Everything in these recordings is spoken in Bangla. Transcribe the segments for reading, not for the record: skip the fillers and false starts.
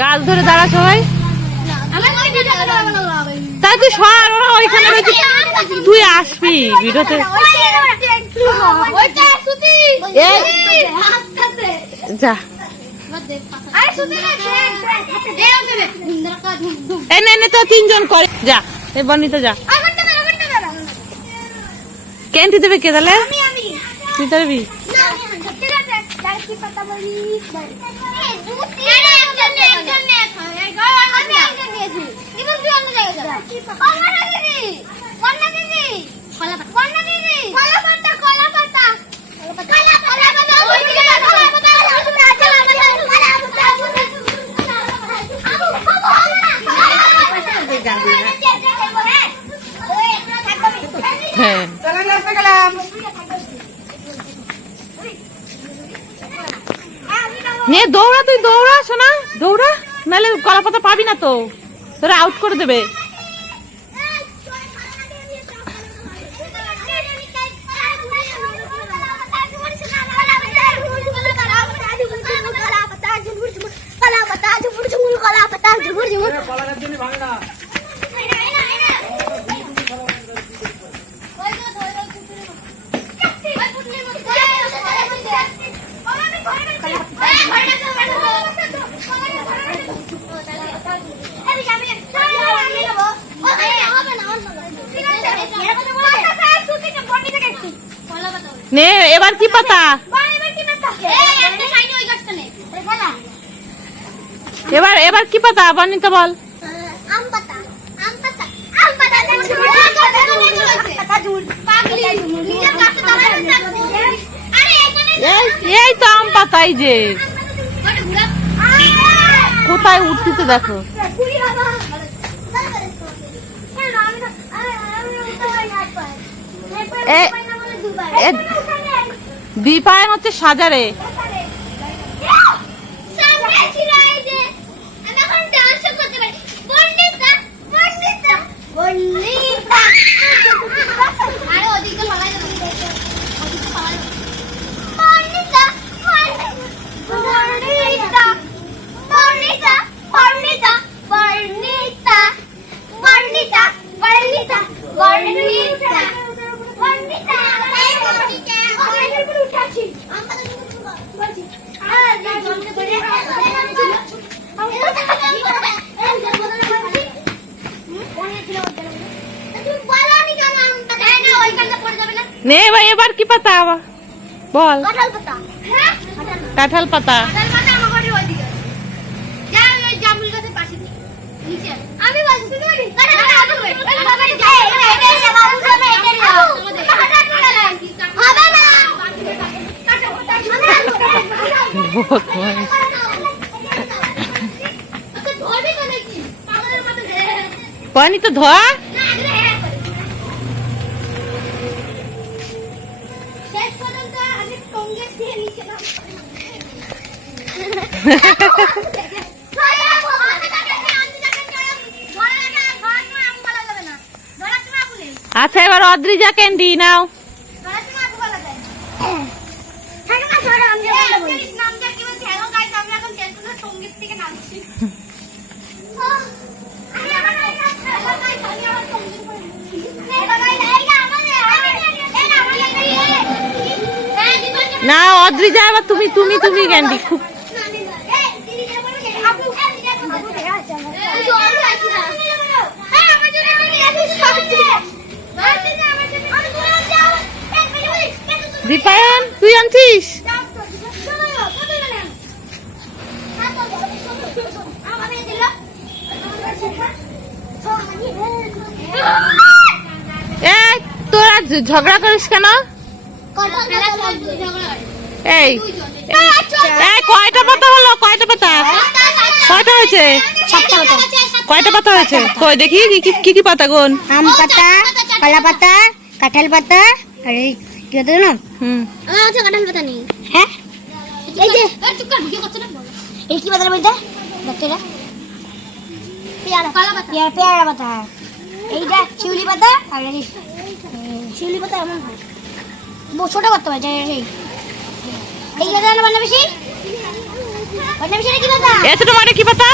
গাছ ধরে দাঁড়া সবাই। তাই তুই সর, ওরা ওইখানে রয়েছে, তুই আসবি ভিডিওতে। যা এনে এনে তো তিনজন করে, যা এ বর্ণিত যা। ক্যান্টি দেবে কে তাহলে? তুই পারবি? হ্যাঁ নে দৌড়া, তুই দৌড়া শোনা, দৌড়া, নাহলে কলা পাতা পাবি না তো, তোরা আউট করে দেবে। নে এবার কি পাতা? এবার এবার কি পাতা বর্ণিত বল? এই তো আম পাতাই, যে কোথায় উঠতে দেখো। দীপায়ন হচ্ছে সাজারে। নে ভাই এবার কি পাতা বল? কাঁঠাল পাতা। পানি তো ধোয়া। আচ্ছা এবার অদ্রিজা ক্যান্ডি নাও। না অদ্রিজা এবার তুমি তুমি তুমি ক্যান্ডি। খুব দীপায়ন তুই আনছিস? তোরা ঝগড়া করিস কেন? এই কয়টা পাতা হলো? কয়টা পাতা? কয়টা হয়েছে? কয়টা পাতা হয়েছে? কই দেখি কি কি পাতা কোন? আম পাতা, কলা পাতা, কাঁঠাল পাতা, আর এই কি হতো না? কাঁঠাল পাতা নেই। হ্যাঁ এই যে এই কি পাতা বলতে বাচ্চারা? পেয়ারা পাতা। পেয়ারা পাতা। এইটা শিউলি পাতা, আর এই শিউলি পাতা এমন হয় ছোট করতে হয়। এই জায়গায় না বেশি ওটা মিশরে কি পাতা? এ ছোট মাঠে কি পাতা?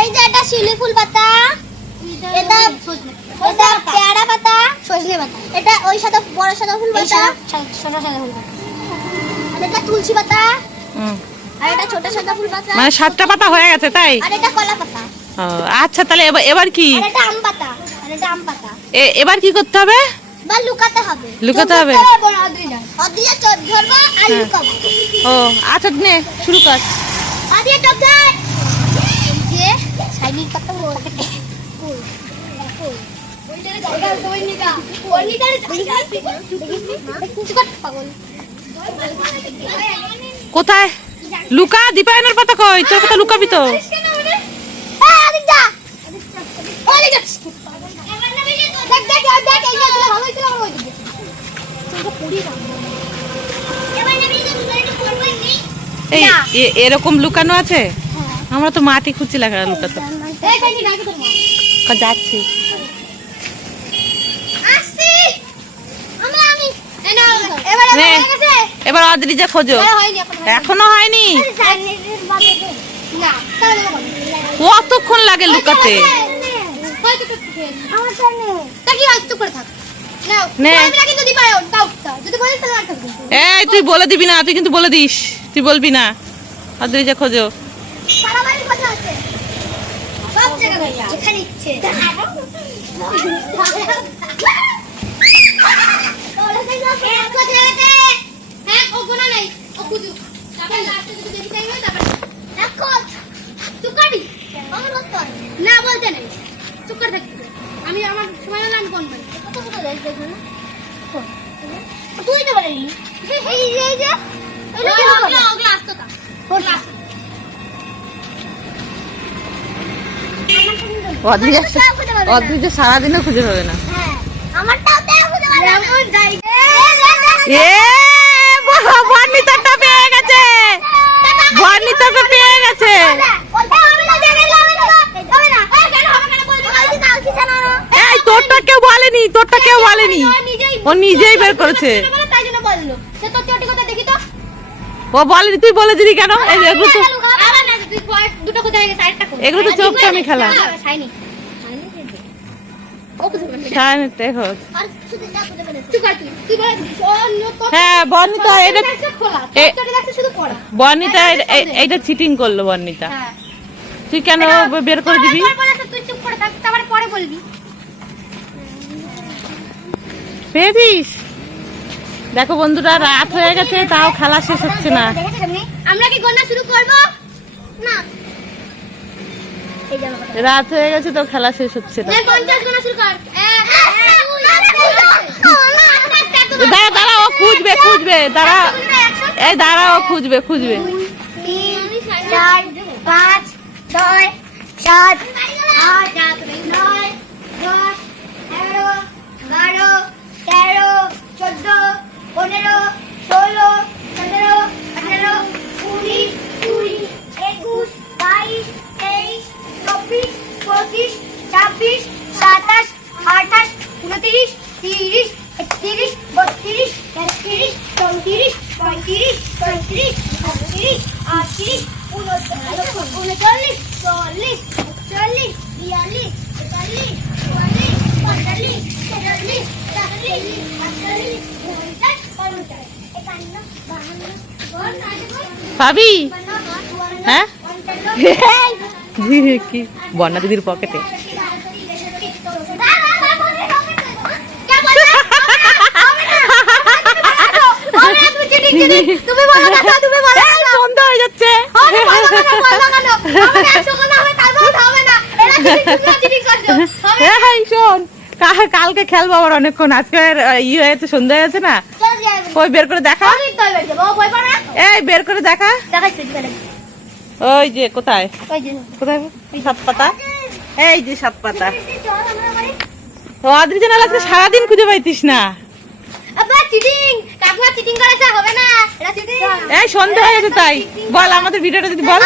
এই যে এটা শিউলি ফুল পাতা, এটা এটা পেয়ারা পাতা, সজনে পাতা, এটা ওই সাদা বড় সাদা ফুল পাতা, ছোট সাদা ফুল পাতা, আর এটা তুলসী পাতা, আর এটা ছোট সাদা ফুল পাতা। মানে 7টা পাতা হয়ে গেছে তাই? আর এটা কলা পাতা। ও আচ্ছা, তাহলে এবার কি? আর এটা আম পাতা, আর এটা আম পাতা। এবার কি করতে হবে? বা লুকাতে হবে। লুকাতে হবে? অদ্রিজা চোখ ধরবো আর লুকাবো। ও আচ্ছা, নে শুরু কর। অদ্রিজা চোখ ধর। এই যে শাইনিং পাতা পকেটে। কোথায় লুকা? দীপায়নের পাতা কই? তোর পাতা লুকাবি তো। এই এরকম লুকানো আছে? আমরা তো মাটি খুঁজছি লুকাতে। যাচ্ছি। এবার অদ্রিজা খোঁজো। এখনো হয়নি? কতক্ষণ লাগে লুকাতে? এই তুই বলে দিবি না, তুই কিন্তু বলে দিস, তুই বলবি না। অদ্রিজা খোঁজো। না বলতে নেই, চুপ করে থাকতে। আমি আমার সময় হলে আমি কোন বলি তুই তো বলেনি। এই যে এই যে ওগুলো আসতো তা অদ্রিজা সারাদিনও খুঁজে পাবে না। হ্যাঁ আমারটাও তাই খুঁজে পাবে এমন যাই। বর্ণিতাটা পেয়ে গেছে, বর্ণিতাটা পেয়ে গেছে। এই তোরটা কেউ বলেনি, তোরটা কেউ বলেনি, ও নিজেই বের করেছে। ও বলেনি, তুই বলে দিলি কেন? এগুলো তো চোখ আমি খেলা। হ্যাঁ বর্ণিতা, বর্ণিতা এইটা চিটিং করলো। বর্ণিতা তুই কেন বের করে দিবি? পেয়েছিস? দেখো বন্ধুরা, রাত হয়ে গেছে তাও খেলা শেষ হচ্ছে না। আমরা কি গণনা শুরু করব? না, রাত হয়ে গেছে তো খেলা শেষ হচ্ছে না। 50 গণনা শুরু কর। দাঁড়া দাঁড়া, ও খুঁজবে খুঁজবে, দাঁড়া। এই দাঁড়া, ও খুঁজবে খুঁজবে। 3 4 5 6 7 8 9 10 11 12 13 14 15 16 17 18 19 20 21 22 23 24 25 26 27 28 29 30 31 32 33 34 35 36 37 38 39 40 41 42 43 44 45 পাবি? হ্যাঁ কি বন্যা দিদির পকেটে। সন্ধ্যা হয়ে যাচ্ছে। শোন, কালকে খেলবো আবার অনেকক্ষণ। আজকে ইয়ে হয়েছে, সন্ধ্যা হয়েছে না? ওই বের করে দেখা, এই বের করে দেখা। ওই যে কোথায় কোথায় 7 পাতা, এই যে 7 পাতা। অদ্রিজা নাহলে আজকে সারাদিন খুঁজে পাইতিস না। এই সন্ধ্যা হয়ে গেছে তাই। বল আমাদের ভিডিওটা যদি বল,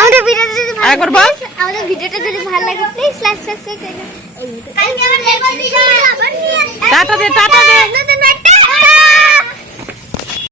একবার বল। আমাদের ভিডিওটা যদি ভালো লাগে প্লিজ লাইক সাবস্ক্রাইব করুন। টাটা দে, টাটা দে।